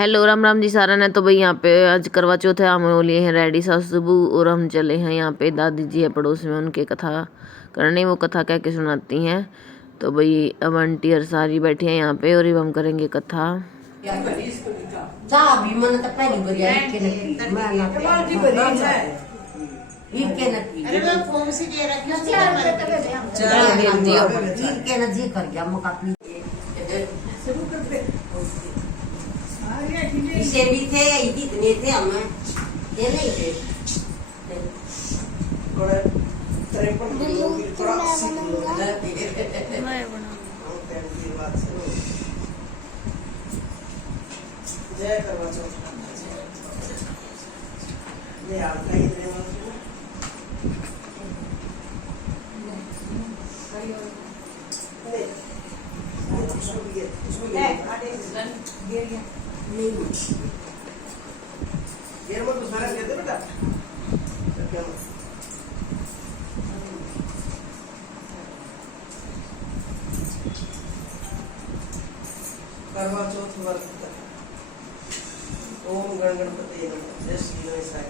Hello Ram Ram ji सारा ने। तो भाई यहाँ पे आज करवा चौथ है, हम हो लिए हैं रेडी सासुबू और हम चले हैं यहाँ पे। दादी जी है पड़ोस में, उनके कथा करने, वो कथा कह के सुनाती हैं। तो भाई अब आंटी और सारी बैठी हैं यहाँ पे और अब हम करेंगे कथा। इसे भी थे इतने थे हमें ये नहीं थे जय करवा चौथ ये आपका ही तो सारा कहते बेटा करवा चौथ व्रत ओम गणपति नमः। जय श्री गणेशाय।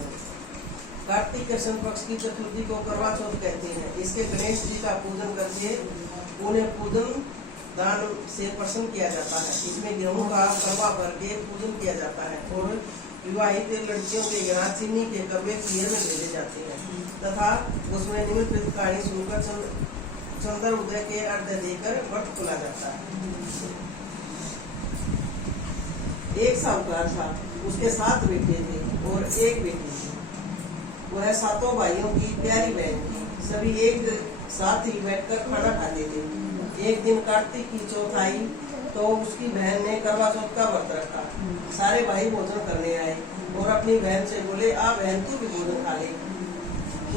कार्तिक कृष्ण पक्ष की चतुर्थी को करवा चौथ कहते हैं। इसके गणेश जी का पूजन करके उन्हें पूजन दान से प्रसन्न किया जाता है। इसमें गेहूं का करवा भर के पूजन किया जाता है और विवाहित लड़कियों के यहाँ चीनी के कड़वे खीर में भेजे जाते हैं तथा उसमें निमित्त कहानी सुनकर चंद्र उदय के अर्घ्य देकर व्रत खोला जाता है। एक साहूकार था, उसके 7 बेटे थे और एक बेटी थी। वह 7 भाइयों की प्यारी बहन थी। सभी एक साथ ही बैठकर खाना खाते थे। एक दिन कार्तिक की चौथ आई तो उसकी बहन ने करवा चौथ का व्रत रखा। सारे भाई भोजन करने आए और अपनी बहन से बोले, आ बहन तू भी भोजन खा ले।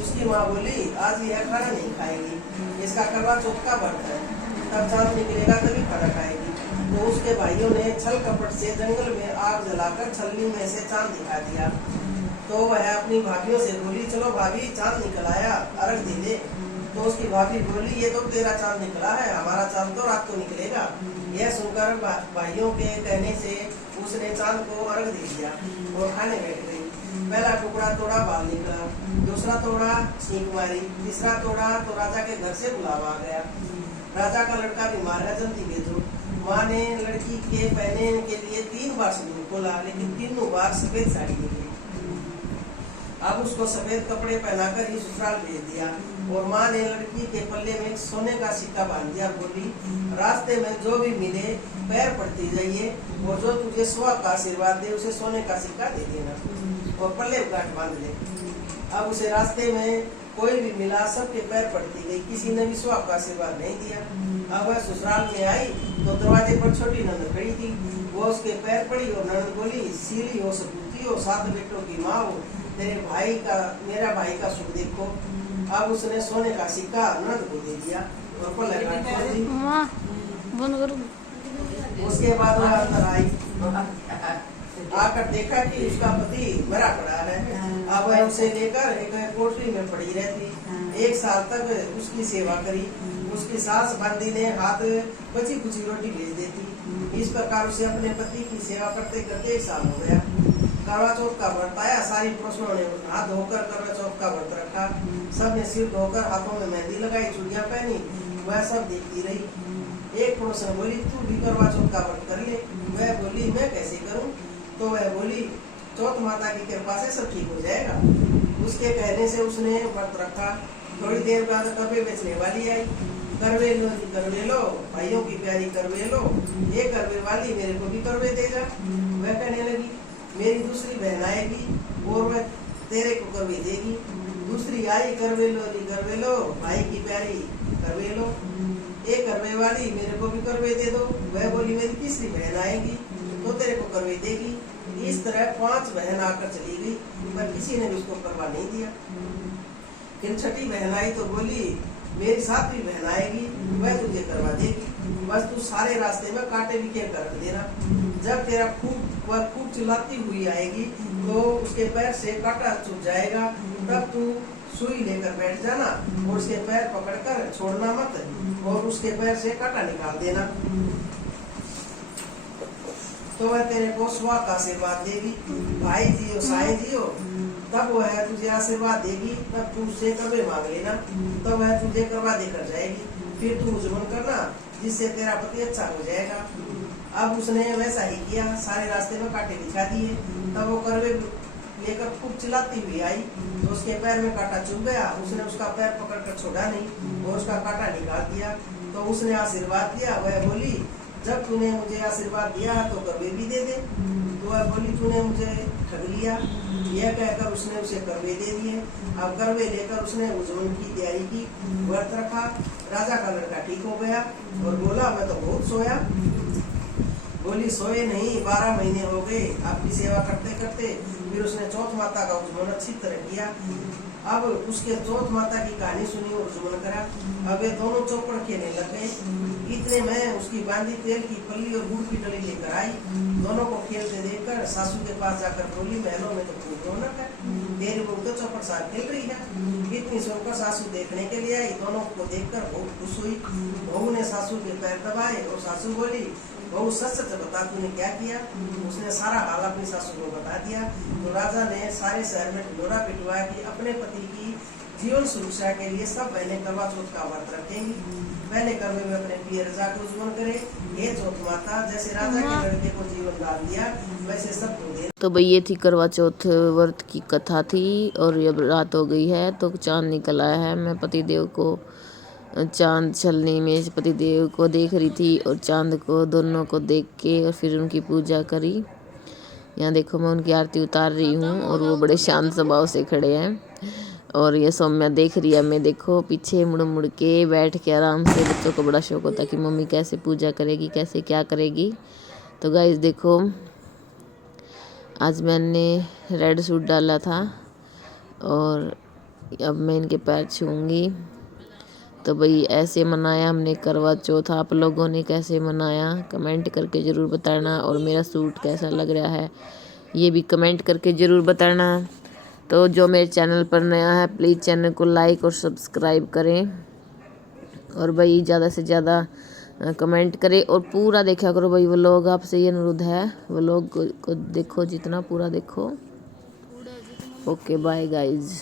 उसकी माँ बोली, आज यह खाना नहीं खाएगी, इसका करवा चौथ का व्रत है, तब चांद निकलेगा तभी खाना खाएगी। तो उसके भाइयों ने छल कपट से जंगल में आग जलाकर छलनी में से चांद दिखा दिया। तो वह अपनी भाभीियों से बोली, चलो भाभी चांद निकल आया, अर्घ दे दे। तो उसकी भाभी बोली, ये तो तेरा चांद निकला है, हमारा चांद तो रात को निकलेगा। यह सुनकर भाइयों के कहने से उसने चांद को अर्घ दे दिया और खाने बैठ गई। पहला टुकड़ा तोड़ा बाल निकला, दूसरा तोड़ा छींक मारी, तीसरा तोड़ा तो राजा के घर से बुलावा आ गया। राजा का लड़का बीमार है, जल्दी भेजो। माँ ने लड़की के पहने के लिए 3 बार सिंदूर खोला, लेकिन तीनों बार सफेद साड़ी निकली। अब उसको सफेद कपड़े पहनाकर ही ससुराल भेज दिया और माँ ने लड़की के पल्ले में सोने का सिक्का बांध दिया। बोली, रास्ते में जो भी मिले पैर पड़ती जाइए और जो तुझे सुहाग का आशीर्वाद दे उसे सोने का सिक्का दे देना और पल्ले गांठ बांध ले। अब उसे रास्ते में कोई भी मिला, सबके पैर पड़ती गई, किसी ने भी सुहाग का आशीर्वाद नहीं दिया। अब वह ससुराल में आई तो दरवाजे पर छोटी नंद खड़ी थी। वो उसके पैर पड़ी और नंद बोली, सीली हो, सपूती हो, 7 बेटों की माँ हो, मेरा भाई का सुख देखो। अब उसने सोने का सिक्का नंद को दे दिया और पल्ले गांठ बांध दी। उसके बाद वह अंदर आई, आकर देखा कि उसका पति मरा पड़ा है। अब वह उसे लेकर एक कोठरी में पड़ी रहती। 1 साल तक उसकी सेवा करी। उसकी सास बंदी ने हाथ बची कुछ रोटी भेज देती। इस प्रकार उसे अपने पति की सेवा करते करते 1 साल हो गया। करवा चौथ का व्रत आया। सारी पुरुषों ने हाथ धोकर करवा चौथ का व्रत रखा। सब ने सिर धोकर हाथों में मेहंदी लगाई, चूड़ियां पहनी। वह सब देखती रही। एक पुरुष ने बोली, तू भी करवा चौथ का व्रत कर ले। वह बोली, मैं कैसे करूं? तो वह बोली, चौथ माता की कृपा से सब ठीक हो जाएगा। उसके कहने से उसने व्रत रखा। थोड़ी देर बाद कड़वे बेचने वाली आई। करवे लो भाइयों की प्यारी करवे लो, ये करवे वाली मेरे को भी करवे देगा। वह कहने लगी, मेरी दूसरी बहन आएगी और वह तेरे को करवे देगी। दूसरी आई, करवे लो भाई की प्यारी करवे लो, ये करवे वाली मेरे को भी करवे दे दो। वह बोली, मेरी तीसरी बहन आएगी तो तेरे को करवे देगी। इस तरह 5 बहन आकर चली गई, पर किसी ने भी उसको करवा नहीं दिया। फिर छठी बहन आई तो बोली, मेरी 7वीं बहन आएगी, वह तुझे करवा देगी। बस तू सारे रास्ते में कांटे बिखेर कर रख देना। जब तेरा खूब चिल्लाती हुई आएगी तो उसके पैर से कांटा चुभ जाएगा, तब तू सुई लेकर बैठ जाना और उसके पैर पकड़कर छोड़ना मत और उसके पैर से कांटा निकाल देना। तो वह तेरे को सुहा का आशीर्वाद देगी। भाई जियो साई जियो, तब वह तुझे आशीर्वाद देगी। तब तू उससे कभी मांग लेना, तब वह तुझे करवा देकर जाएगी। फिर तू जुम्मन करना, जिससे तेरा पति अच्छा हो जाएगा। अब उसने वैसा ही किया, सारे रास्ते में कांटे बिछा दिए। तब वो करवे लेकर खूब चिल्लाती हुई आई, तो उसके पैर में कांटा चुभ गया। उसने उसका पैर पकड़कर छोड़ा नहीं और उसका कांटा निकाल दिया। तो उसने आशीर्वाद दिया। वह बोली, जब तूने मुझे आशीर्वाद दिया तो करवे भी दे दे। तो वह बोली, तूने मुझे ठग लिया। यह कहकर उसने उसे करवे दे दिए। अब करवे लेकर उसने उज्जवल की तैयारी की, व्रत रखा। राजा का लड़का ठीक हो गया और बोला, मैं तो बहुत सोया। बोली, सोए नहीं, 12 महीने हो गए आपकी सेवा करते करते। फिर उसने चौथ माता का उज्जवल अच्छी तरह किया। अब उसके चौथ माता की कहानी सुनी और उज्जवल करा। अब ये दोनों चौपड़ खेलने लग गए। इतने में उसकी बांधी तेल की पल्ली और गुड़ की डली लेकर आई। दोनों को खेलते देखकर सासू के पास जाकर बोली, महलों में तो खूब रौनक है, तेरी बहू तो चौपड़ साथ खेल रही है। इतनी सुनकर सासू देखने के लिए आई। दोनों को देखकर बहुत खुश हुई। बहू ने सासू के पैर दबाए और सासू बोली, बहू सच सच बता, तूने क्या किया। उसने सारा हाल अपनी सासू को बता दिया। तो राजा ने सारे शहर में ढिंढोरा पिटवाया कि अपने पति की जीवन सुरक्षा के लिए सब बहनें करवा चौथ का व्रत रखेंगी। पहले करवे में अपने पियर जाकर उज्जवल करे। ये चौथ माता जैसे राजा के लड़के को जीवन दान दिया, वैसे सब को दे। तो भाई ये थी करवा चौथ व्रत की कथा थी। और अब रात हो गई है तो चांद निकल आया है। मैं पतिदेव को चांद छलनी में पतिदेव को देख रही थी और चांद को, दोनों को देख के और फिर उनकी पूजा करी। यहाँ देखो मैं उनकी आरती उतार रही हूँ और वो बड़े शांत स्वभाव से खड़े हैं। और ये सौम्या देख रही है, मैं देखो पीछे मुड़ मुड़ के बैठ के आराम से। बच्चों को बड़ा शौक होता है कि मम्मी कैसे पूजा करेगी, कैसे क्या करेगी। तो गाइस देखो, आज मैंने रेड सूट डाला था और अब मैं इनके पैर छूँगी। तो भाई ऐसे मनाया हमने करवा चौथ। आप लोगों ने कैसे मनाया कमेंट करके ज़रूर बताना। और मेरा सूट कैसा लग रहा है ये भी कमेंट करके ज़रूर बताना। तो जो मेरे चैनल पर नया है प्लीज़ चैनल को लाइक और सब्सक्राइब करें। और भाई ज़्यादा से ज़्यादा कमेंट करें और पूरा देखा करो भाई व्लॉग। आपसे ये अनुरोध है, व्लॉग को देखो, जितना पूरा देखो। Okay bye guys.